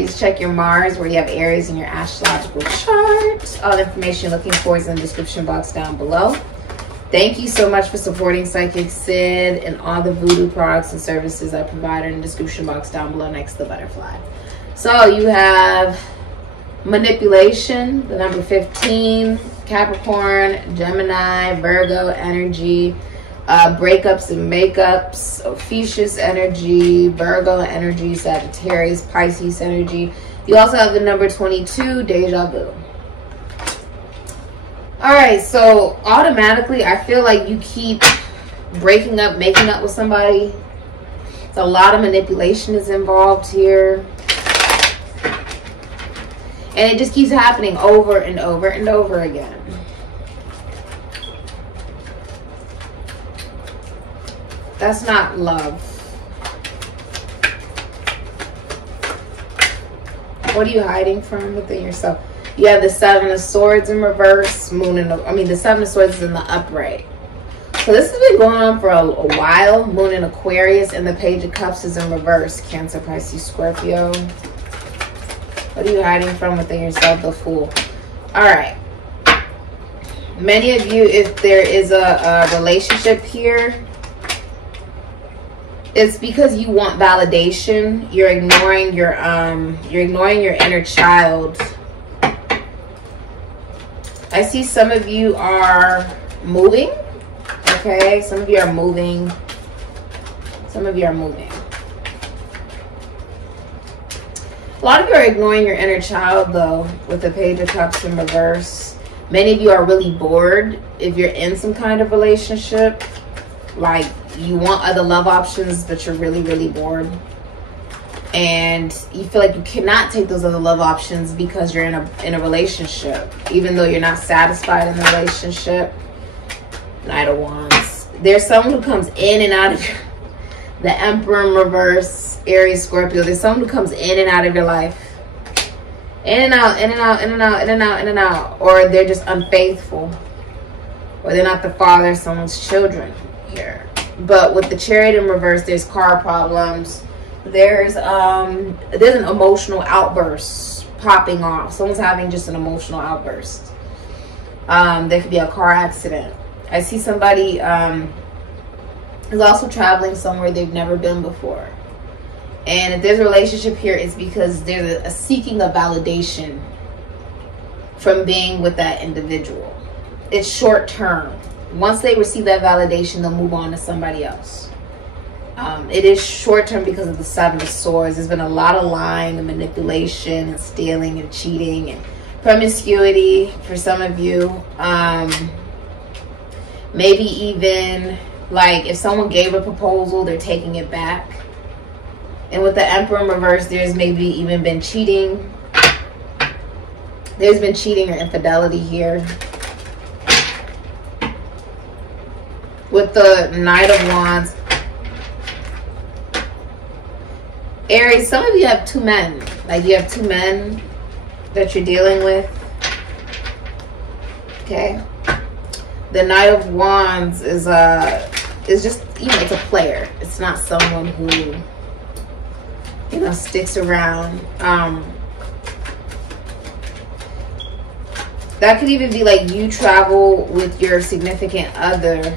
Aries. Check your Mars where you have Aries in your astrological chart. All the information you're looking for is in the description box down below. Thank you so much for supporting Sikiksyd and all the voodoo products and services I provide in the description box down below next to the butterfly. So you have manipulation, the number 15, Capricorn, Gemini, Virgo energy, breakups and makeups, Ophiuchus energy, Virgo energy, Sagittarius, Pisces energy. You also have the number 22, deja vu. All right, so automatically I feel like you keep breaking up, making up with somebody. So a lot of manipulation is involved here. And it just keeps happening over and over and over again. That's not love. What are you hiding from within yourself? You have the Seven of Swords in reverse, Moon in the, the Seven of Swords is in the upright. So this has been going on for a while. Moon in Aquarius, and the Page of Cups is in reverse. Cancer, Pisces, Scorpio. What are you hiding from within yourself? The Fool. All right. Many of you, if there is a relationship here, it's because you want validation. You're ignoring your inner child. I see some of you are moving. Okay, some of you are moving. Some of you are moving. A lot of you are ignoring your inner child though, with the Page of Cups in reverse. Many of you are really bored if you're in some kind of relationship. Like, you want other love options, but you're really, really bored. And you feel like you cannot take those other love options because you're in a relationship, even though you're not satisfied in the relationship. Knight of Wands. There's someone who comes in and out of the Emperor in reverse, Aries, Scorpio. There's someone who comes in and out of your life. In and out, in and out, in and out, in and out, in and out. Or they're just unfaithful. Or they're not the father of someone's children here. But with the Chariot in reverse, there's car problems. There's an emotional outburst popping off. Someone's having just an emotional outburst. There could be a car accident. I see somebody is also traveling somewhere they've never been before. And if there's a relationship here, it's because there's a seeking of validation from being with that individual. It's short term. Once they receive that validation, they'll move on to somebody else. It is short term because of the Seven of Swords. There's been a lot of lying and manipulation and stealing and cheating and promiscuity for some of you. Maybe even like if someone gave a proposal, they're taking it back. And with the Emperor in reverse, there's maybe even been cheating. There's been cheating or infidelity here. With the Knight of Wands, Aries, some of you have two men. Like you have two men that you're dealing with. Okay. The Knight of Wands is just, it's a player. It's not someone who, sticks around. That could even be like you travel with your significant other,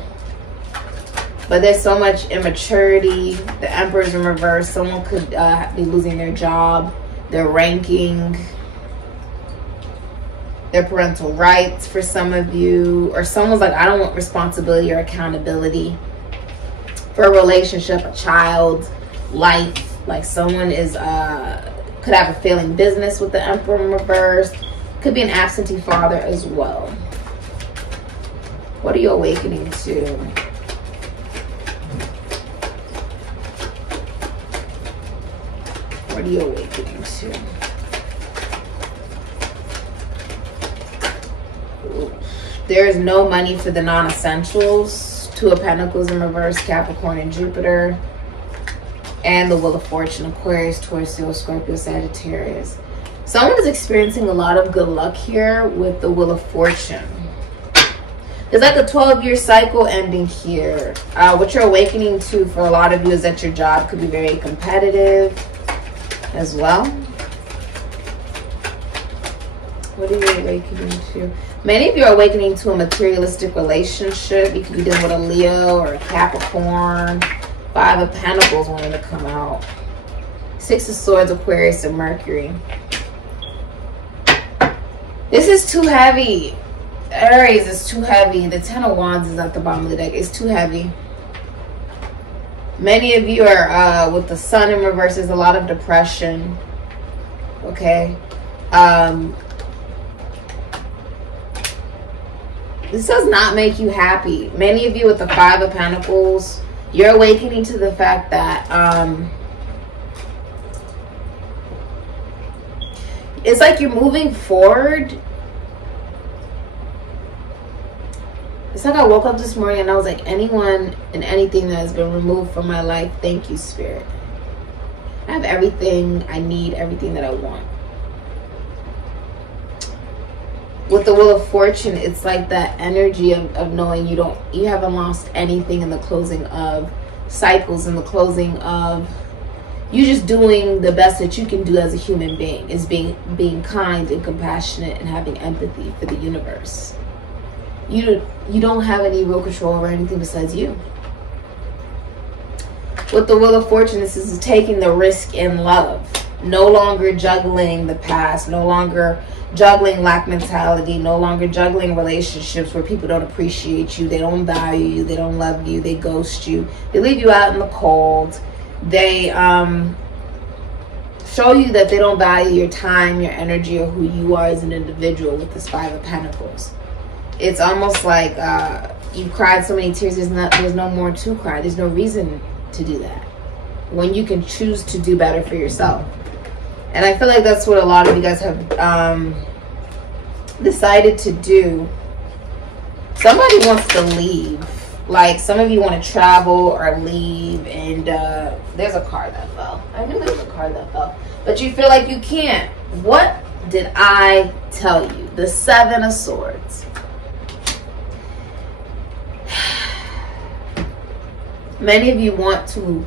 but there's so much immaturity. The Emperor's in reverse. Someone could be losing their job, their ranking, their parental rights for some of you. Or someone's like, I don't want responsibility or accountability for a relationship, a child, life. Like someone is could have a failing business with the Emperor in reverse. Could be an absentee father as well. What are you awakening to? What are you awakening to? There is no money for the non-essentials. Two of Pentacles in reverse, Capricorn and Jupiter. And the Wheel of Fortune, Aquarius, Taurus, Leo, Scorpio, Sagittarius. Someone is experiencing a lot of good luck here with the Wheel of Fortune. There's like a 12-year cycle ending here. What you're awakening to for a lot of you is that your job could be very competitive as well. What are you awakening to? Many of you are awakening to a materialistic relationship. You could be dealing with a Leo or a Capricorn. 5 of Pentacles wanting to come out. 6 of Swords, Aquarius, and Mercury. This is too heavy. Aries is too heavy. The 10 of Wands is at the bottom of the deck. It's too heavy. Many of you are with the Sun in reverse. There's a lot of depression. Okay. This does not make you happy. Many of you with the 5 of Pentacles, you're awakening to the fact that it's like you're moving forward. It's like I woke up this morning and I was like, anyone and anything that has been removed from my life, thank you, Spirit. I have everything I need, everything that I want. With the Wheel of Fortune, it's like that energy of knowing you haven't lost anything in the closing of cycles, in the closing of you just doing the best that you can do as a human being, is being kind and compassionate and having empathy for the universe. You don't have any real control over anything besides you. With the Wheel of Fortune, this is taking the risk in love. No longer juggling the past, no longer juggling lack mentality, no longer juggling relationships where people don't appreciate you, they don't value you, they don't love you, they ghost you, they leave you out in the cold, they show you that they don't value your time, your energy, or who you are as an individual. With this 5 of Pentacles, it's almost like you've cried so many tears, there's no more to cry. There's no reason to do that when you can choose to do better for yourself. And I feel like that's what a lot of you guys have decided to do. Somebody wants to leave. Like, some of you want to travel or leave. And there's a card that fell. I knew there was a card that fell. But you feel like you can't. What did I tell you? The 7 of Swords. Many of you want to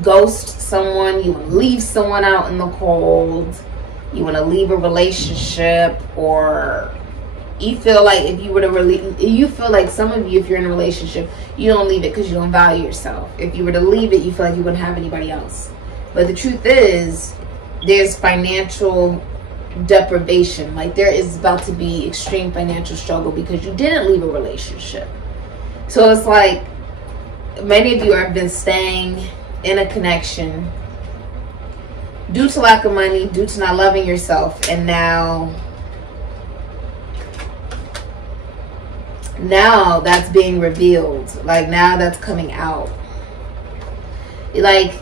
ghost someone. You want to leave someone out in the cold. You want to leave a relationship, or you feel like if you were to you feel like some of you, if you're in a relationship, you don't leave it because you don't value yourself. If you were to leave it, you feel like you wouldn't have anybody else. But the truth is, there's financial deprivation. Like, there is about to be extreme financial struggle because you didn't leave a relationship. So it's like many of you have been staying in a connection due to lack of money, due to not loving yourself, and now that's being revealed. Like, now that's coming out. Like,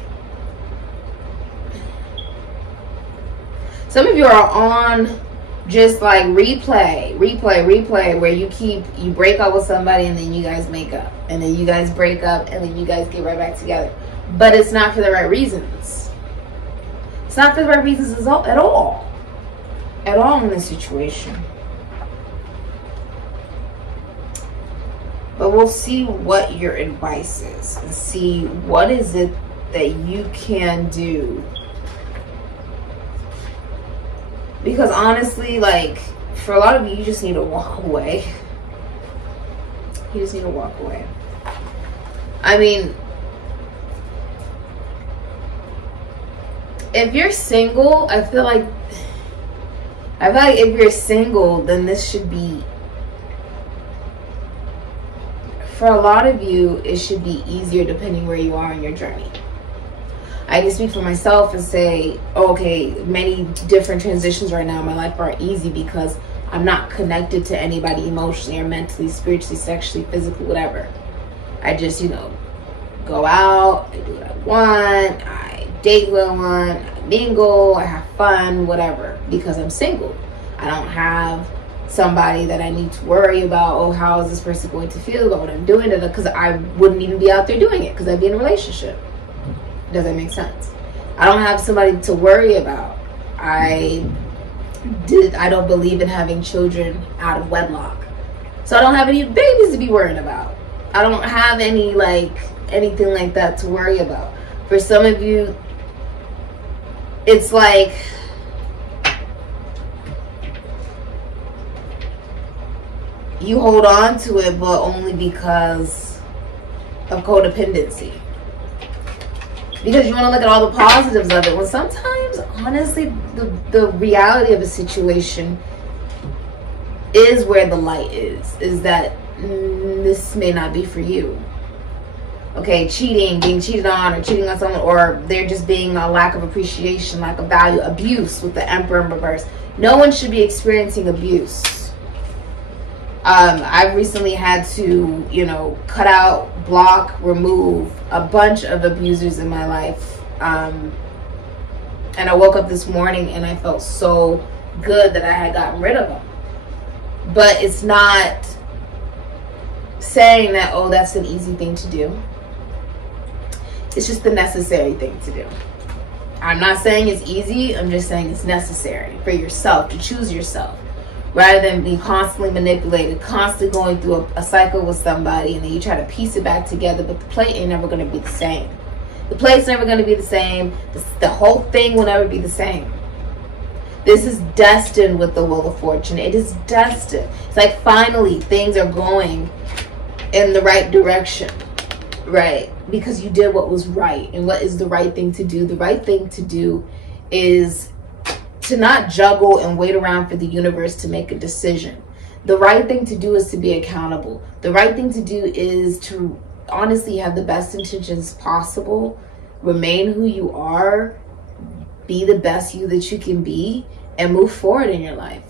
some of you are on just like replay, where you break up with somebody and then you guys make up, and then you guys break up, and then you guys get right back together. But it's not for the right reasons. It's not for the right reasons at all in this situation. But we'll see what your advice is and see what is it that you can do. Because honestly, like, for a lot of you, you just need to walk away. You just need to walk away. I mean, if you're single, I feel like if you're single, then this should be, for a lot of you, it should be easier depending where you are in your journey. I can speak for myself and say, oh, okay, many different transitions right now in my life are easy because I'm not connected to anybody emotionally or mentally, spiritually, sexually, physically, whatever. I just, go out, I do what I want, I date who I want, I mingle, I have fun, whatever, because I'm single. I don't have somebody that I need to worry about, oh, how is this person going to feel about what I'm doing, because I wouldn't even be out there doing it because I'd be in a relationship. Does that make sense? I don't have somebody to worry about. I don't believe in having children out of wedlock. So I don't have any babies to be worrying about. I don't have any, anything like that to worry about. For some of you, it's like you hold on to it, but only because of codependency. Because you want to look at all the positives of it. When sometimes, honestly, the reality of a situation is where the light is that this may not be for you. Okay, cheating, being cheated on, or cheating on someone, or there just being a lack of appreciation, lack of value, abuse with the Emperor in reverse. No one should be experiencing abuse. I've recently had to, you know, cut out, block, remove a bunch of abusers in my life. And I woke up this morning and I felt so good that I had gotten rid of them. But it's not saying that, oh, that's an easy thing to do. It's just the necessary thing to do. I'm not saying it's easy. I'm just saying it's necessary for yourself to choose yourself, rather than be constantly manipulated, constantly going through a cycle with somebody, and then you try to piece it back together, but the plate ain't never going to be the same. The plate's never going to be the same. The whole thing will never be the same. This is destined with the Wheel of Fortune. It is destined. It's like finally things are going in the right direction, right? Because you did what was right. And what is the right thing to do? The right thing to do is to not juggle and wait around for the universe to make a decision. The right thing to do is to be accountable. The right thing to do is to honestly have the best intentions possible, remain who you are, be the best you that you can be, and move forward in your life.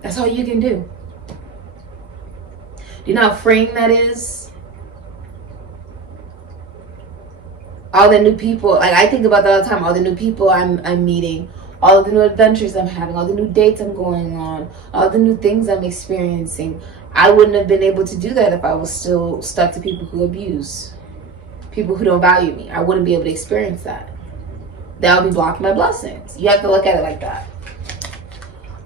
That's all you can do. Do you know how freeing that is? All the new people, like I think about that all the time, all the new people I'm meeting, all of the new adventures I'm having, all the new dates I'm going on, all the new things I'm experiencing. I wouldn't have been able to do that if I was still stuck to people who abuse, people who don't value me. I wouldn't be able to experience that. That would be blocking my blessings. You have to look at it like that.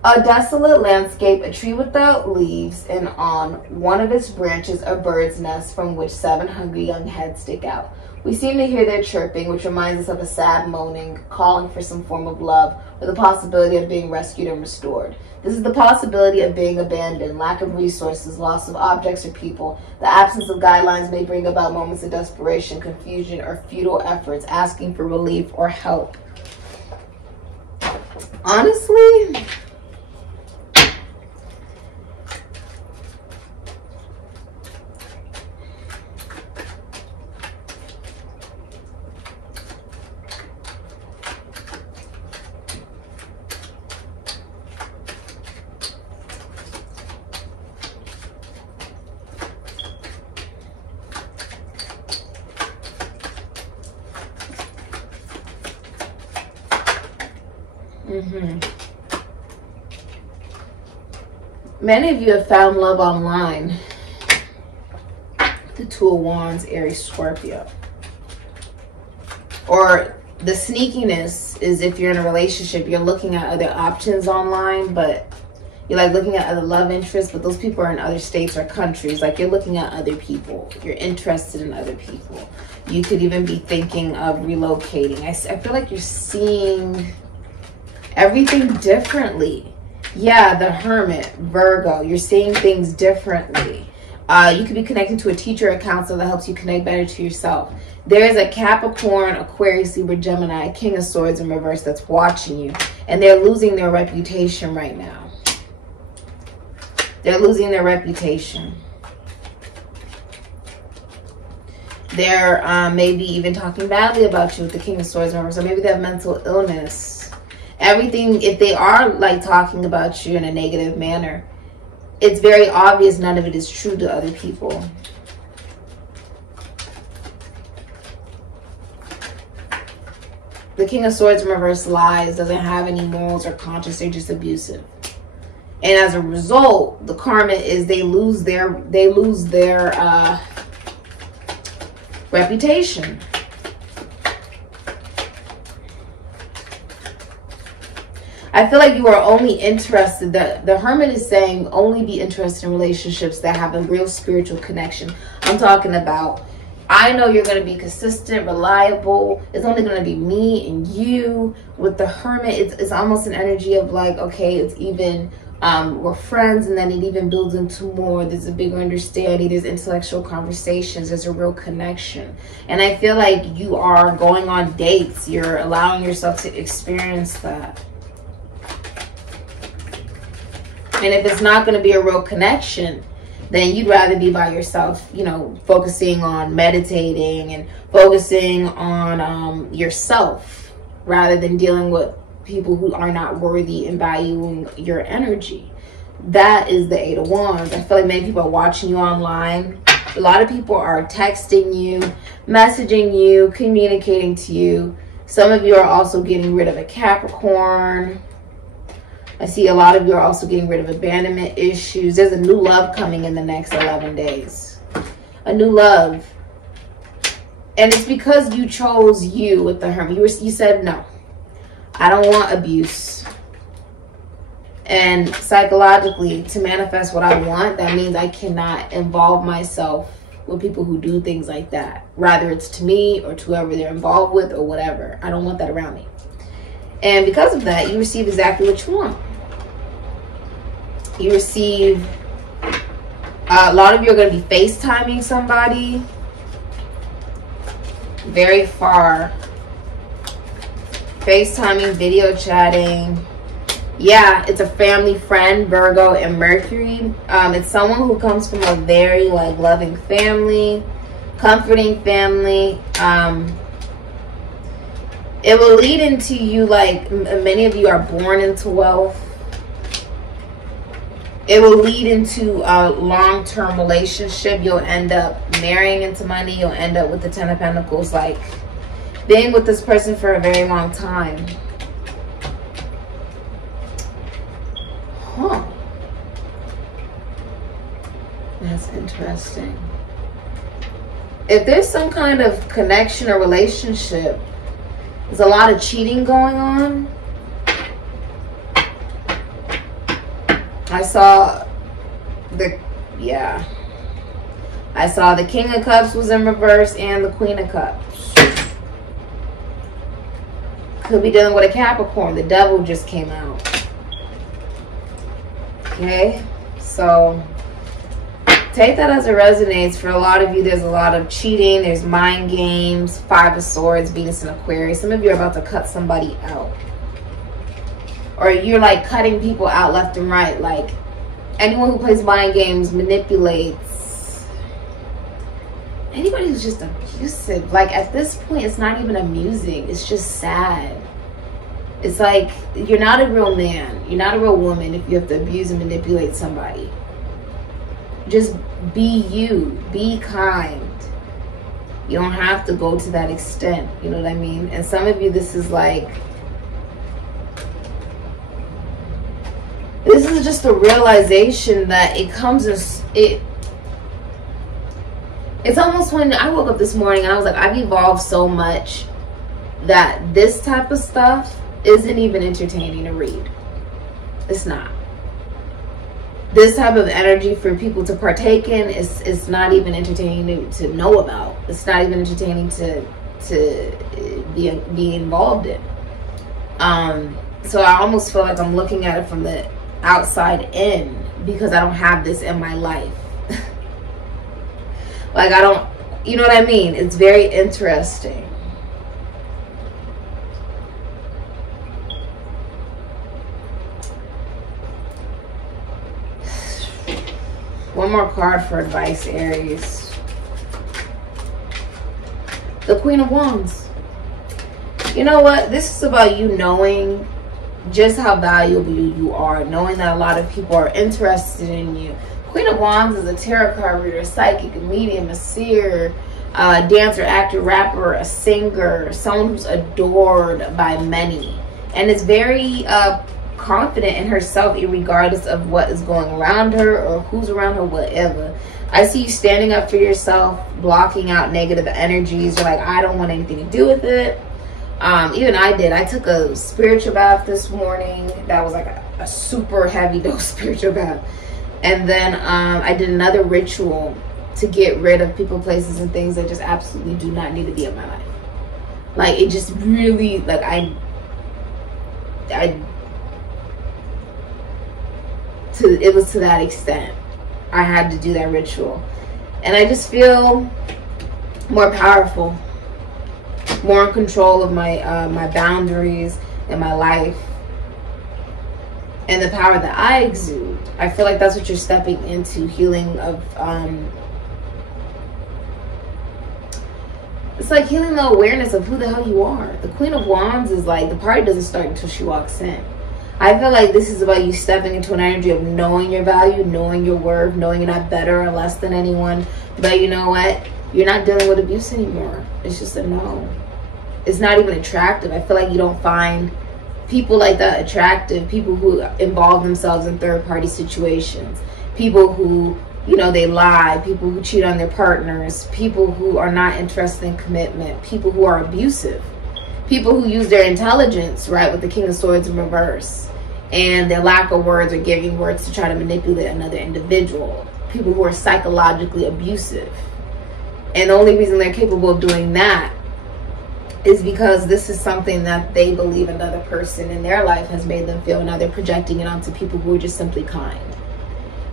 A desolate landscape, a tree without leaves, and on one of its branches a bird's nest from which 7 hungry young heads stick out. We seem to hear their chirping, which reminds us of a sad moaning, calling for some form of love, or the possibility of being rescued and restored. This is the possibility of being abandoned, lack of resources, loss of objects or people. The absence of guidelines may bring about moments of desperation, confusion, or futile efforts, asking for relief or help. Honestly, many of you have found love online. The Two of Wands, Aries, Scorpio. Or the sneakiness is if you're in a relationship, you're looking at other options online, but you're like looking at other love interests, but those people are in other states or countries. Like you're looking at other people. You're interested in other people. You could even be thinking of relocating. I feel like you're seeing everything differently. Yeah, the Hermit, Virgo, you're seeing things differently. You could be connecting to a teacher or counselor that helps you connect better to yourself. There is a Capricorn, Aquarius, Libra, Gemini, King of Swords in reverse that's watching you. And they're losing their reputation right now. They're losing their reputation. They're maybe even talking badly about you with the King of Swords in reverse. Or maybe they have mental illness. Everything, if they are like talking about you in a negative manner, it's very obvious none of it is true to other people. The King of Swords in reverse lies, doesn't have any morals or conscience, they're just abusive. And as a result, the karma is they lose their reputation. I feel like you are only interested, the Hermit is saying only be interested in relationships that have a real spiritual connection. I'm talking about, I know you're going to be consistent, reliable. It's only going to be me and you. With the Hermit, it's almost an energy of like, okay, it's even we're friends, and then it even builds into more. There's a bigger understanding, there's intellectual conversations, there's a real connection. And I feel like you are going on dates, you're allowing yourself to experience that. And if it's not going to be a real connection, then you'd rather be by yourself, you know, focusing on meditating and focusing on yourself, rather than dealing with people who are not worthy and valuing your energy. That is the Eight of Wands. I feel like many people are watching you online. A lot of people are texting you, messaging you, communicating to you. Some of you are also getting rid of a Capricorn. I see a lot of you are also getting rid of abandonment issues. There's a new love coming in the next 11 days. A new love. And it's because you chose you with the Hermit. You said, no, I don't want abuse. And psychologically, to manifest what I want, that means I cannot involve myself with people who do things like that. Rather it's to me or to whoever they're involved with or whatever. I don't want that around me. And because of that, you receive exactly what you want. You receive, a lot of you are going to be FaceTiming somebody very far. FaceTiming, video chatting. Yeah, it's a family friend, Virgo and Mercury. It's someone who comes from a very like loving family, comforting family. It will lead into you, like many of you are born into wealth. It will lead into a long-term relationship. You'll end up marrying into money. You'll end up with the Ten of Pentacles, like being with this person for a very long time. Huh. That's interesting. If there's some kind of connection or relationship, there's a lot of cheating going on. I saw the King of Cups was in reverse and the Queen of Cups. Could be dealing with a Capricorn. The Devil just came out. Okay, so take that as it resonates. For a lot of you, there's a lot of cheating. There's mind games. Five of Swords, Venus and Aquarius. Some of you are about to cut somebody out. Or you're like cutting people out left and right. Like anyone who plays mind games, manipulates. Anybody who's just abusive. Like at this point, it's not even amusing. It's just sad. It's like you're not a real man. You're not a real woman if you have to abuse and manipulate somebody. Just be you. Be kind. You don't have to go to that extent. You know what I mean? And some of you, this is like, this is just a realization that it comes as it's almost when I woke up this morning and I was like, I've evolved so much that this type of stuff isn't even entertaining to read. It's not. This type of energy for people to partake in is not even entertaining to know about. It's not even entertaining to be involved in. So I almost feel like I'm looking at it from the outside in because I don't have this in my life. Like I don't, you know what I mean? It's very interesting. One more card for advice, Aries. The Queen of Wands. You know what? This is about you knowing just how valuable you are. Knowing that a lot of people are interested in you. Queen of Wands is a tarot card reader, a psychic, a medium, a seer, a dancer, actor, rapper, a singer, someone who's adored by many. And is very confident in herself, regardless of what is going around her or who's around her, whatever. I see you standing up for yourself, blocking out negative energies. You're like, I don't want anything to do with it. Even I did. I took a spiritual bath this morning. That was like a super heavy dose spiritual bath. And then I did another ritual to get rid of people, places, and things that just absolutely do not need to be in my life. Like, it just really, like, it was to that extent. I had to do that ritual. And I just feel more powerful, more in control of my my boundaries in my life, and the power that I exude. I feel like that's what you're stepping into, healing of it's like healing the awareness of who the hell you are. The Queen of Wands is like, the party doesn't start until she walks in. I feel like this is about you stepping into an energy of knowing your value, knowing your worth, knowing you're not better or less than anyone. But you know what? You're not dealing with abuse anymore. It's just a no. It's not even attractive. I feel like you don't find people like that attractive. People who involve themselves in third-party situations. People who, you know, they lie. People who cheat on their partners. People who are not interested in commitment. People who are abusive. People who use their intelligence, right, with the King of Swords in reverse, and their lack of words or giving words to try to manipulate another individual. People who are psychologically abusive. And the only reason they're capable of doing that is because this is something that they believe another person in their life has made them feel. Now they're projecting it onto people who are just simply kind.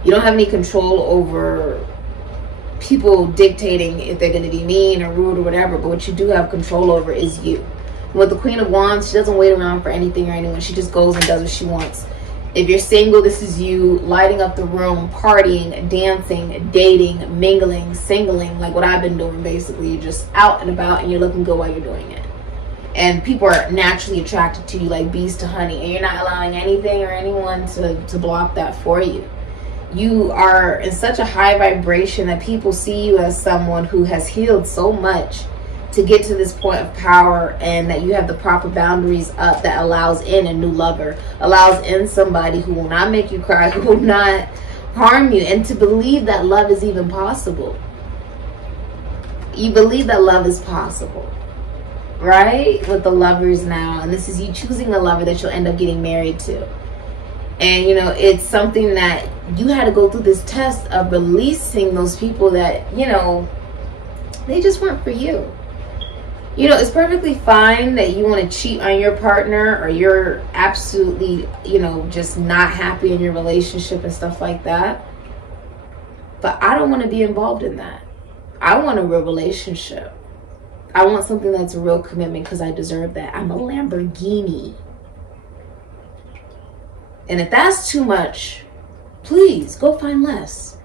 You don't have any control over people dictating if they're going to be mean or rude or whatever, but what you do have control over is you. With the Queen of Wands, she doesn't wait around for anything or anyone. She just goes and does what she wants. If you're single, this is you lighting up the room, partying, dancing, dating, mingling, singling, like what I've been doing basically. You're just out and about and you're looking good while you're doing it. And people are naturally attracted to you like bees to honey, and you're not allowing anything or anyone to block that for you. You are in such a high vibration that people see you as someone who has healed so much to get to this point of power, and that you have the proper boundaries up that allows in a new lover, allows in somebody who will not make you cry, who will not harm you, and to believe that love is even possible. You believe that love is possible, right? With the lovers now, and this is you choosing a lover that you'll end up getting married to. And you know, it's something that you had to go through this test of releasing those people that, you know, they just weren't for you. You know, it's perfectly fine that you want to cheat on your partner, or you're absolutely, you know, just not happy in your relationship and stuff like that. But I don't want to be involved in that. I want a real relationship. I want something that's a real commitment because I deserve that. I'm a Lamborghini. And if that's too much, please go find less.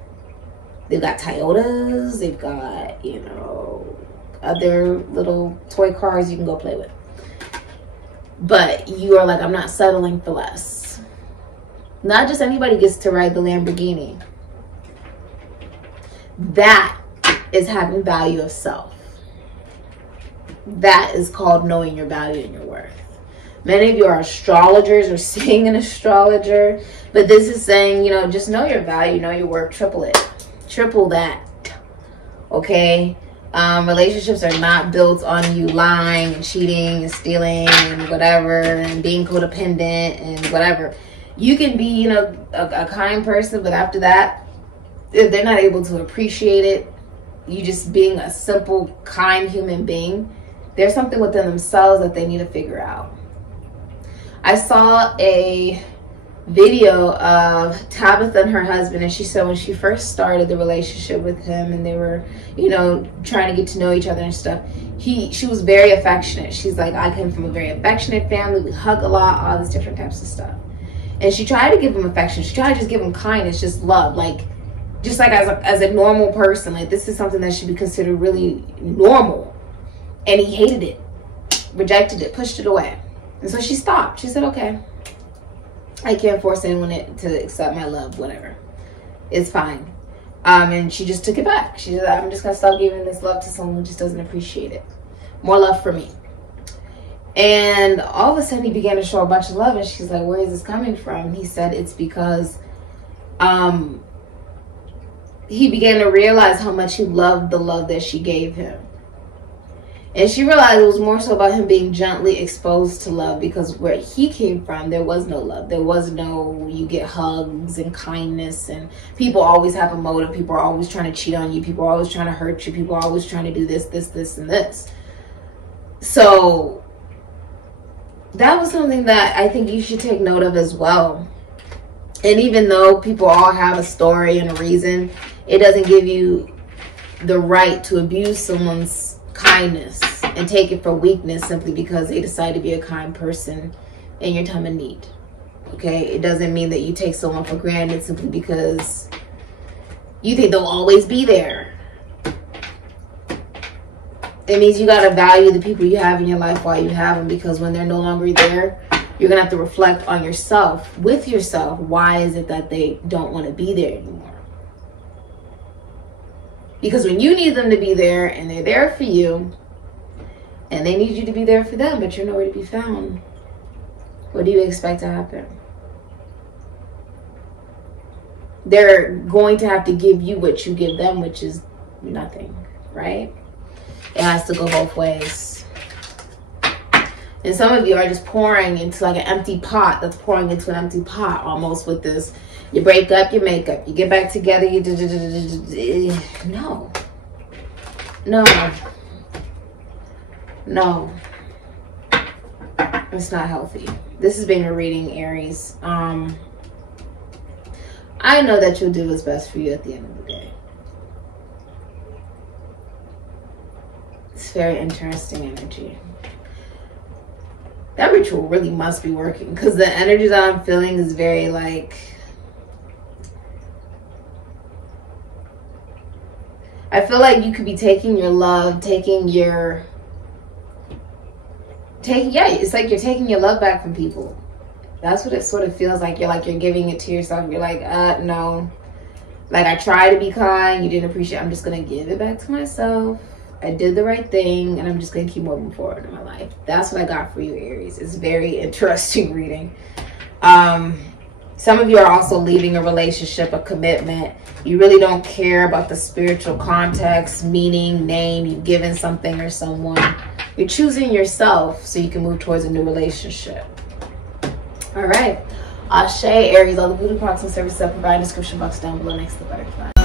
They've got Toyotas. They've got, you know, other little toy cars you can go play with. But you are like, I'm not settling for less. Not just anybody gets to ride the Lamborghini. That is having value of self. That is called knowing your value and your worth. Many of you are astrologers or seeing an astrologer, but this is saying, you know, just know your value, know your worth, triple it. Triple that. Okay? Relationships are not built on you lying and cheating and stealing and whatever and being codependent and whatever. You can be, you know, a kind person, but after that, if they're not able to appreciate it, you just being a simple, kind human being, there's something within themselves that they need to figure out. I saw a video of Tabitha and her husband, and she said when she first started the relationship with him and they were, you know, trying to get to know each other and stuff, she was very affectionate. She's like, I came from a very affectionate family. We hug a lot, all these different types of stuff. And she tried to give him affection. She tried to just give him kindness, just love, like, just like as a normal person. Like, this is something that should be considered really normal. And he hated it, rejected it, pushed it away. And so she stopped. She said, okay, I can't force anyone to accept my love, whatever. It's fine. And she just took it back. She said, I'm just going to stop giving this love to someone who just doesn't appreciate it. More love for me. And all of a sudden he began to show a bunch of love, and she's like, where is this coming from? And he said, it's because he began to realize how much he loved the love that she gave him. And she realized it was more so about him being gently exposed to love, because where he came from, there was no love. There was no, you get hugs and kindness, and people always have a motive. People are always trying to cheat on you. People are always trying to hurt you. People are always trying to do this, this, this, and this. So that was something that I think you should take note of as well, And even though people all have a story and a reason, it doesn't give you the right to abuse someone's kindness and take it for weakness simply because they decide to be a kind person in your time of need. Okay? It doesn't mean that you take someone for granted simply because you think they'll always be there. It means you got to value the people you have in your life while you have them, because when they're no longer there, you're going to have to reflect on yourself, with yourself. Why is it that they don't want to be there anymore? Because when you need them to be there and they're there for you and they need you to be there for them, but you're nowhere to be found, what do you expect to happen? They're going to have to give you what you give them, which is nothing, right? It has to go both ways. And some of you are just pouring into like an empty pot that's pouring into an empty pot almost with this. You break up, you make up. You get back together, you no. No. No. It's not healthy. This has been your reading, Aries. I know that you'll do what's best for you at the end of the day. It's very interesting energy. That ritual really must be working, because the energy that I'm feeling is very like, I feel like you could be taking your love, yeah, it's like you're taking your love back from people. That's what it sort of feels like. You're giving it to yourself. You're like, no. Like, I try to be kind. You didn't appreciate it. I'm just going to give it back to myself. I did the right thing, and I'm just going to keep moving forward in my life. That's what I got for you, Aries. It's very interesting reading. Some of you are also leaving a relationship, a commitment. You really don't care about the spiritual context, meaning, name. You've given something or someone. You're choosing yourself so you can move towards a new relationship. All right. Ashe, Aries. All the voodoo products and services I provide in the description box down below next to the butterfly.